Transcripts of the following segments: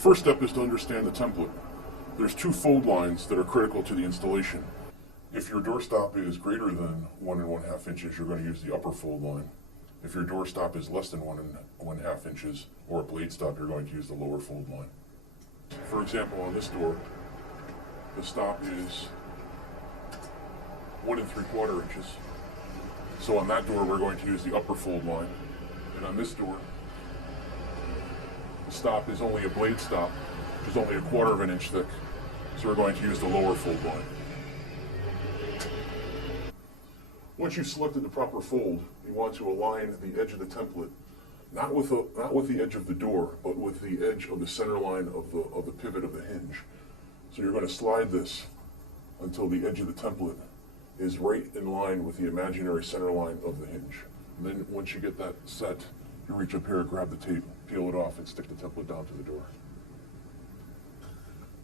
first step is to understand the template. There's two fold lines that are critical to the installation. If your doorstop is greater than 1 1/2 inches, you're going to use the upper fold line. If your doorstop is less than 1 1/2 inches, or a blade stop, you're going to use the lower fold line. For example, on this door, the stop is 1 3/4 inches. So on that door, we're going to use the upper fold line. And on this door, the stop is only a blade stop, which is only 1/4 inch thick. So we're going to use the lower fold line. Once you've selected the proper fold, you want to align the edge of the template, not with the edge of the door, but with the edge of the center line of the pivot of the hinge. So you're going to slide this until the edge of the template is right in line with the imaginary center line of the hinge. And then once you get that set, you reach up here, grab the tape, peel it off, and stick the template down to the door.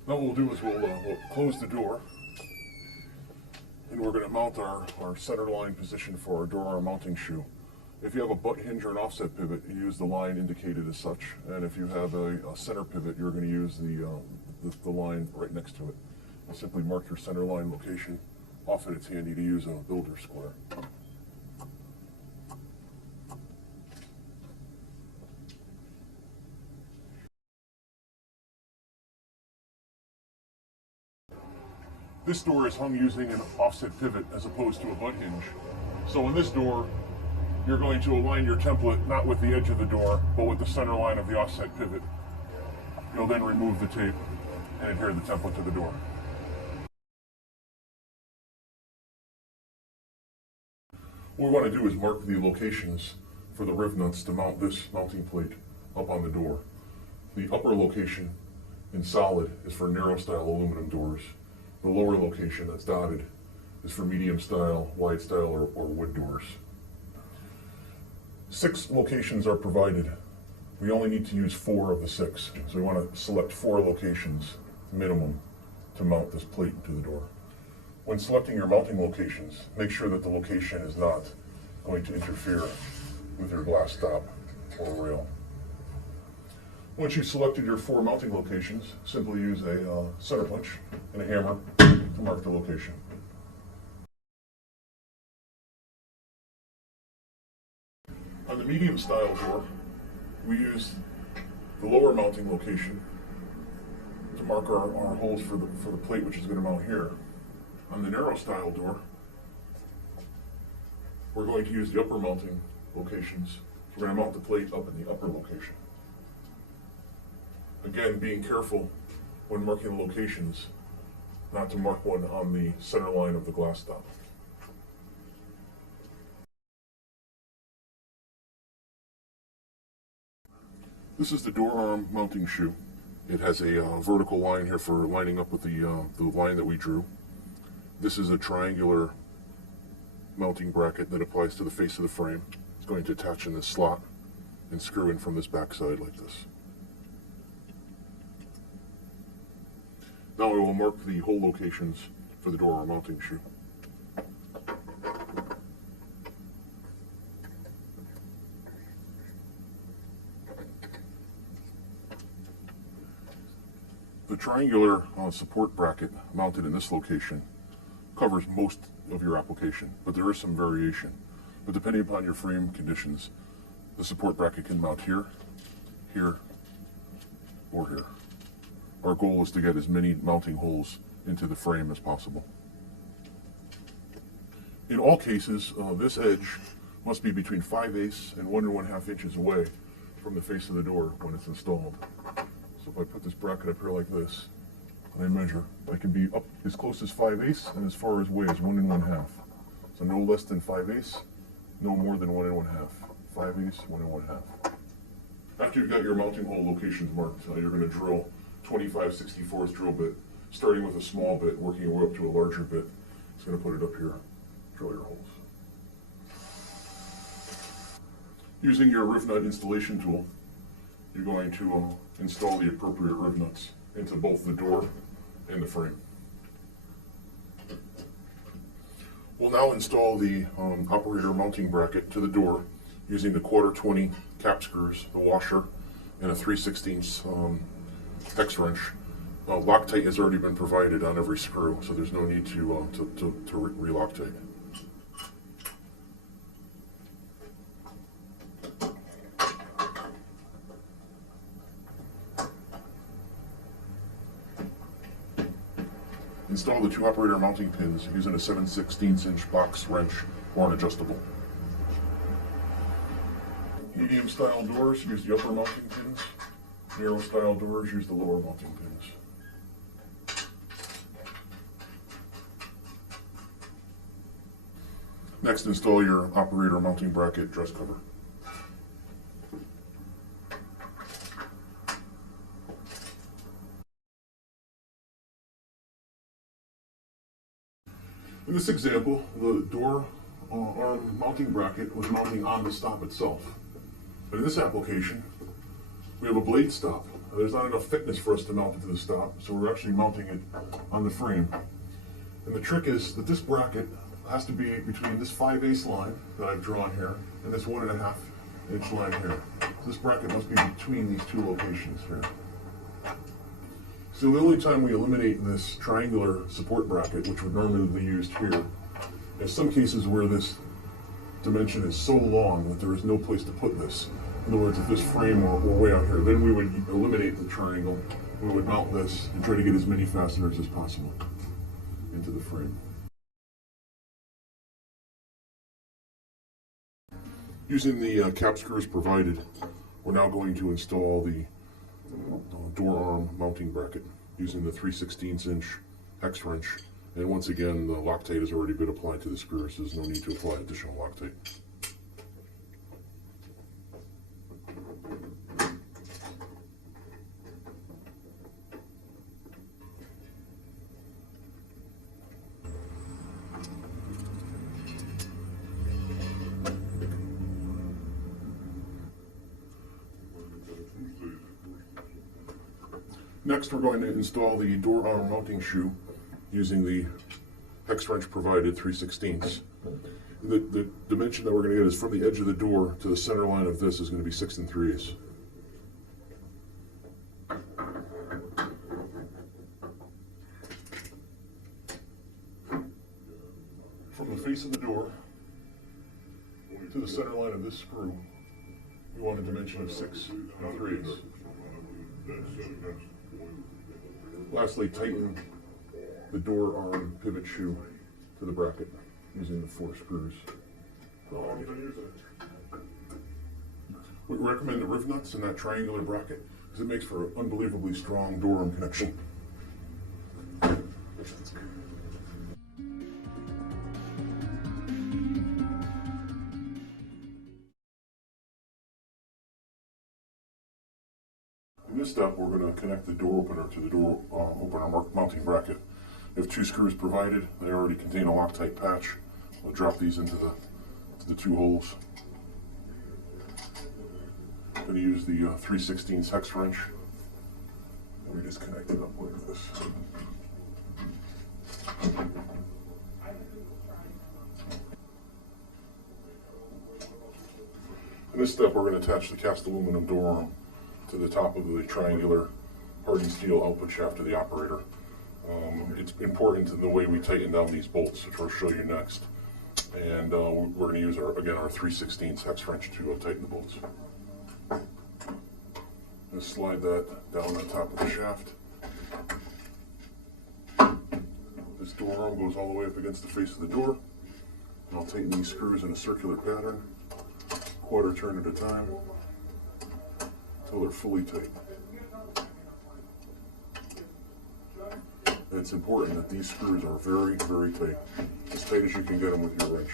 Now what we'll do is we'll close the door, and we're going to mount our center line position for our door arm mounting shoe. If you have a butt hinge or an offset pivot, you use the line indicated as such. And if you have a center pivot, you're going to use the line right next to it. You simply mark your center line location. Often it's handy to use a builder square. This door is hung using an offset pivot as opposed to a butt hinge. So in this door, you're going to align your template not with the edge of the door, but with the center line of the offset pivot. You'll then remove the tape and adhere the template to the door. What we want to do is mark the locations for the riv nuts to mount this mounting plate up on the door. The upper location in solid is for narrow style aluminum doors. The lower location that's dotted is for medium style, wide style, or wood doors. 6 locations are provided. We only need to use 4 of the 6. So we want to select 4 locations minimum to mount this plate to the door. When selecting your mounting locations, make sure that the location is not going to interfere with your glass stop or rail. Once you've selected your 4 mounting locations, simply use a center punch and a hammer to mark the location. On the medium style door, we use the lower mounting location to mark our holes for the plate, which is going to mount here. On the narrow style door, we're going to use the upper mounting locations. We're going to mount the plate up in the upper location. Again, being careful when marking the locations, not to mark one on the center line of the glass stop. This is the door arm mounting shoe. It has a vertical line here for lining up with the line that we drew. This is a triangular mounting bracket that applies to the face of the frame. It's going to attach in this slot and screw in from this back side like this. Now I will mark the hole locations for the door arm mounting shoe. The triangular support bracket mounted in this location covers most of your application, but there is some variation. But depending upon your frame conditions, the support bracket can mount here, here, or here. Our goal is to get as many mounting holes into the frame as possible. In all cases, this edge must be between 5/8 and 1 1/2 inches away from the face of the door when it's installed. So if I put this bracket up here like this, and I measure, I can be up as close as 5/8 and as far away as 1 1/2. So no less than 5/8, no more than 1 1/2. 5/8, 1 1/2. After you've got your mounting hole locations marked, you're going to drill 25/64 drill bit, starting with a small bit, working your way up to a larger bit. It's going to put it up here, drill your holes. Using your riv nut installation tool, you're going to install the appropriate riv nuts into both the door and the frame. We'll now install the operator mounting bracket to the door using the 1/4 20 cap screws, the washer, and a 3/16 Hex wrench. Loctite has already been provided on every screw, so there's no need to re-Loctite. Install the 2 operator mounting pins using a 7/16" box wrench or an adjustable. Medium style doors use the upper mounting pins. Narrow style doors use the lower mounting pins. Next, install your operator mounting bracket dress cover. In this example, the door arm mounting bracket was mounting on the stop itself. But in this application, we have a blade stop. There's not enough thickness for us to mount it to the stop, so we're actually mounting it on the frame. And the trick is that this bracket has to be between this 5/8 line that I've drawn here and this 1.5 inch line here. So this bracket must be between these 2 locations here. So the only time we eliminate this triangular support bracket, which would normally be used here, there's some cases where this dimension is so long that there is no place to put this. In other words, if this frame were way out here, then we would eliminate the triangle. We would mount this and try to get as many fasteners as possible into the frame. Using the cap screws provided, we're now going to install the door arm mounting bracket using the 3/16" hex wrench. And once again, the Loctite has already been applied to the screws, so there's no need to apply additional Loctite. Next, we're going to install the door arm mounting shoe using the hex wrench provided 3/16. The dimension that we're going to get is from the edge of the door to the center line of this is going to be 6 3/8. From the face of the door to the center line of this screw, we want a dimension of 6 3/8. Lastly, tighten the door arm pivot shoe to the bracket using the 4 screws. We recommend the riv nuts in that triangular bracket because it makes for an unbelievably strong door arm connection. In this step, we're going to connect the door opener to the door opener mounting bracket. We have 2 screws provided. They already contain a Loctite patch. We'll drop these into the 2 holes. I'm going to use the 3/16 hex wrench. And we just connect it up like this. In this step, we're going to attach the cast aluminum door arm to the top of the triangular hardy steel output shaft of the operator. It's important in the way we tighten down these bolts, which I'll show you next. And we're going to use our 3/16 hex wrench to tighten the bolts. Just slide that down on top of the shaft. This door arm goes all the way up against the face of the door. And I'll tighten these screws in a circular pattern, quarter turn at a time, until they're fully tight. And it's important that these screws are very, very tight, as tight as you can get them with your wrench.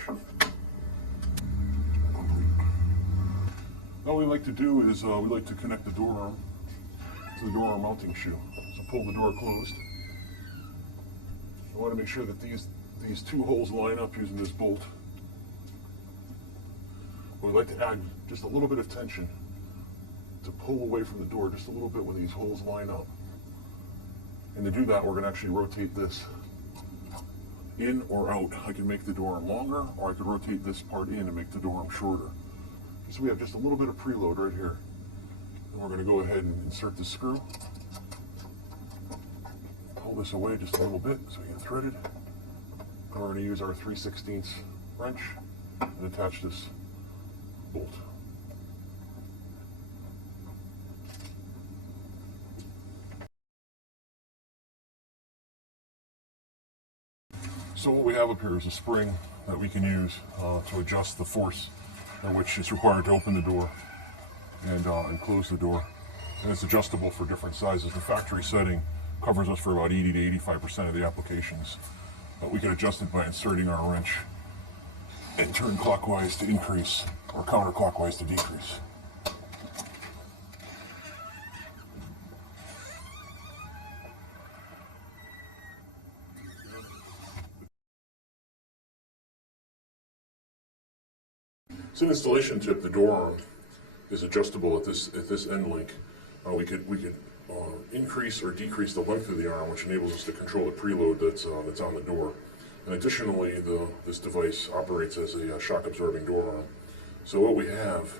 All we like to do is we like to connect the door arm to the door arm mounting shoe. So pull the door closed. I want to make sure that these 2 holes line up using this bolt. We like to add just a little bit of tension to pull away from the door just a little bit when these holes line up. And to do that, we're going to actually rotate this in or out. I can make the door arm longer, or I could rotate this part in and make the door arm shorter. So we have just a little bit of preload right here. And we're going to go ahead and insert the screw. pull this away just a little bit so we get threaded. And we're going to use our 3/16 wrench and attach this bolt. So what we have up here is a spring that we can use to adjust the force at which is required to open the door and close the door. And it's adjustable for different sizes. The factory setting covers us for about 80 to 85% of the applications. But we can adjust it by inserting our wrench and turn clockwise to increase or counterclockwise to decrease. It's an installation tip. The door arm is adjustable at this end link. We could increase or decrease the length of the arm, which enables us to control the preload that's on the door. And additionally, this device operates as a shock-absorbing door arm. So what we have,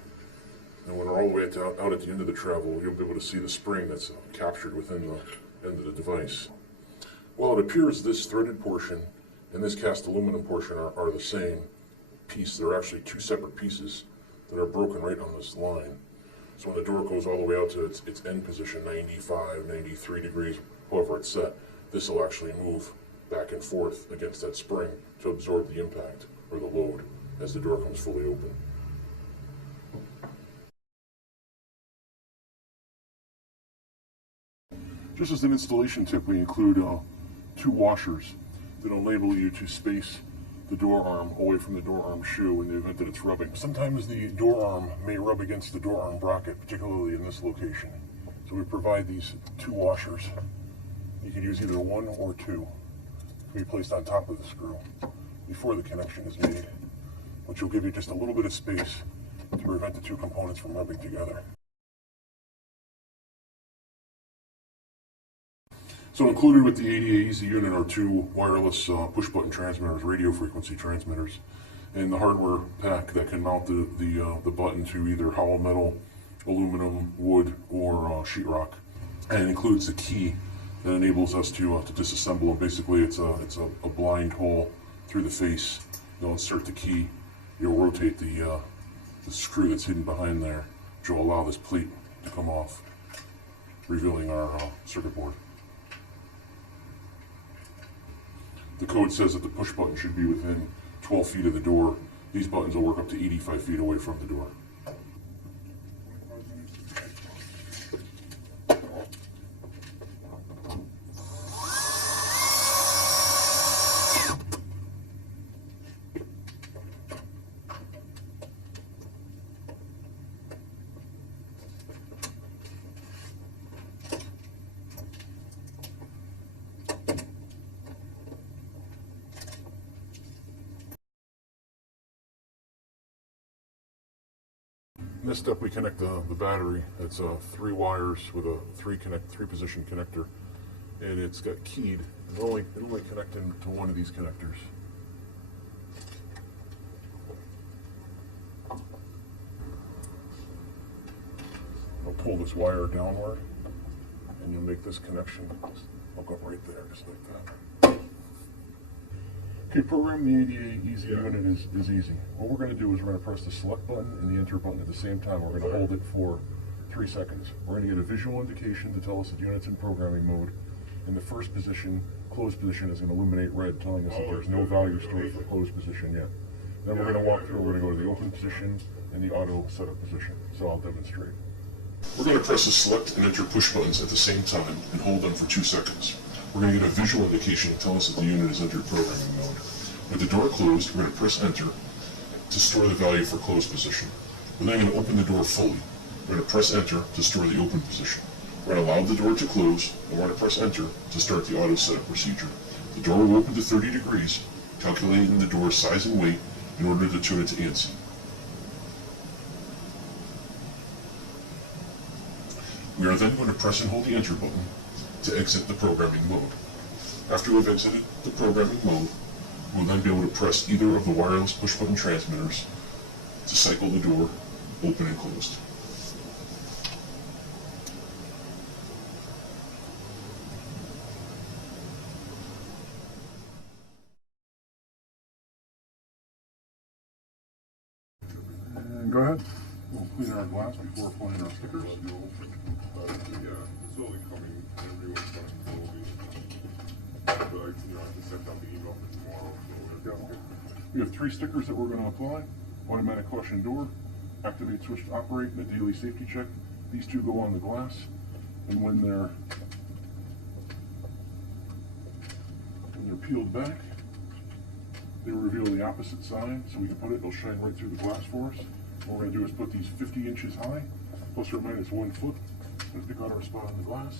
and when we're all the way out at the end of the travel, you'll be able to see the spring that's captured within the end of the device. Well, it appears this threaded portion and this cast aluminum portion are the same piece. They're actually two separate pieces that are broken right on this line. So when the door goes all the way out to its end position, 95, 93 degrees, however it's set, this will actually move back and forth against that spring to absorb the impact or the load as the door comes fully open. Just as an installation tip, we include 2 washers that will enable you to space the door arm away from the door arm shoe in the event that it's rubbing. Sometimes the door arm may rub against the door arm bracket, particularly in this location. So we provide these 2 washers. You can use either 1 or 2 to be placed on top of the screw before the connection is made, which will give you just a little bit of space to prevent the 2 components from rubbing together. So included with the ADA Easy unit are 2 wireless push-button transmitters, radio frequency transmitters, and the hardware pack that can mount the button to either hollow metal, aluminum, wood, or sheetrock. And it includes the key that enables us to disassemble them. Basically, it's a blind hole through the face. You'll insert the key. You'll rotate the screw that's hidden behind there, which will allow this plate to come off, revealing our circuit board. The code says that the push button should be within 12 feet of the door. These buttons will work up to 85 feet away from the door. In this step, we connect the battery. It's 3 wires with a 3-position connector, and it's got keyed. It'll only connect into one of these connectors. I'll pull this wire downward, and you'll make this connection. I'll go right there, just like that. Okay, programming the ADA Easy unit is easy. What we're going to do is we're going to press the select button and the enter button at the same time. We're going to hold it for 3 seconds. We're going to get a visual indication to tell us that the unit's in programming mode. In the first position, closed position, is going to illuminate red, telling us that there's no value stored for closed position yet. Then we're going to walk through, we're going to go to the open position and the auto setup position. So I'll demonstrate. We're going to press the select and enter push buttons at the same time and hold them for 2 seconds. We're going to get a visual indication to tell us that the unit is entered programming mode. With the door closed, we're going to press enter to store the value for closed position. We're then going to open the door fully. We're going to press enter to store the open position. We're going to allow the door to close, and we're going to press enter to start the auto setup procedure. The door will open to 30 degrees, calculating the door's size and weight in order to tune it to ANSI. We are then going to press and hold the enter button to exit the programming mode. After we've exited the programming mode, we'll then be able to press either of the wireless push-button transmitters to cycle the door open and closed. And go ahead. We'll clean our glass before applying our stickers. Yeah, it's only coming, everyone's coming slowly. But I have to send out the email for tomorrow, so Yeah. We have 3 stickers that we're going to apply. Automatic caution door, activate switch to operate, and a daily safety check. These 2 go on the glass, and when they're peeled back, they reveal the opposite side, so we can put it, it'll shine right through the glass for us. What we're going to do is put these 50 inches high, plus or minus 1 foot. We'll pick out our spot on the glass.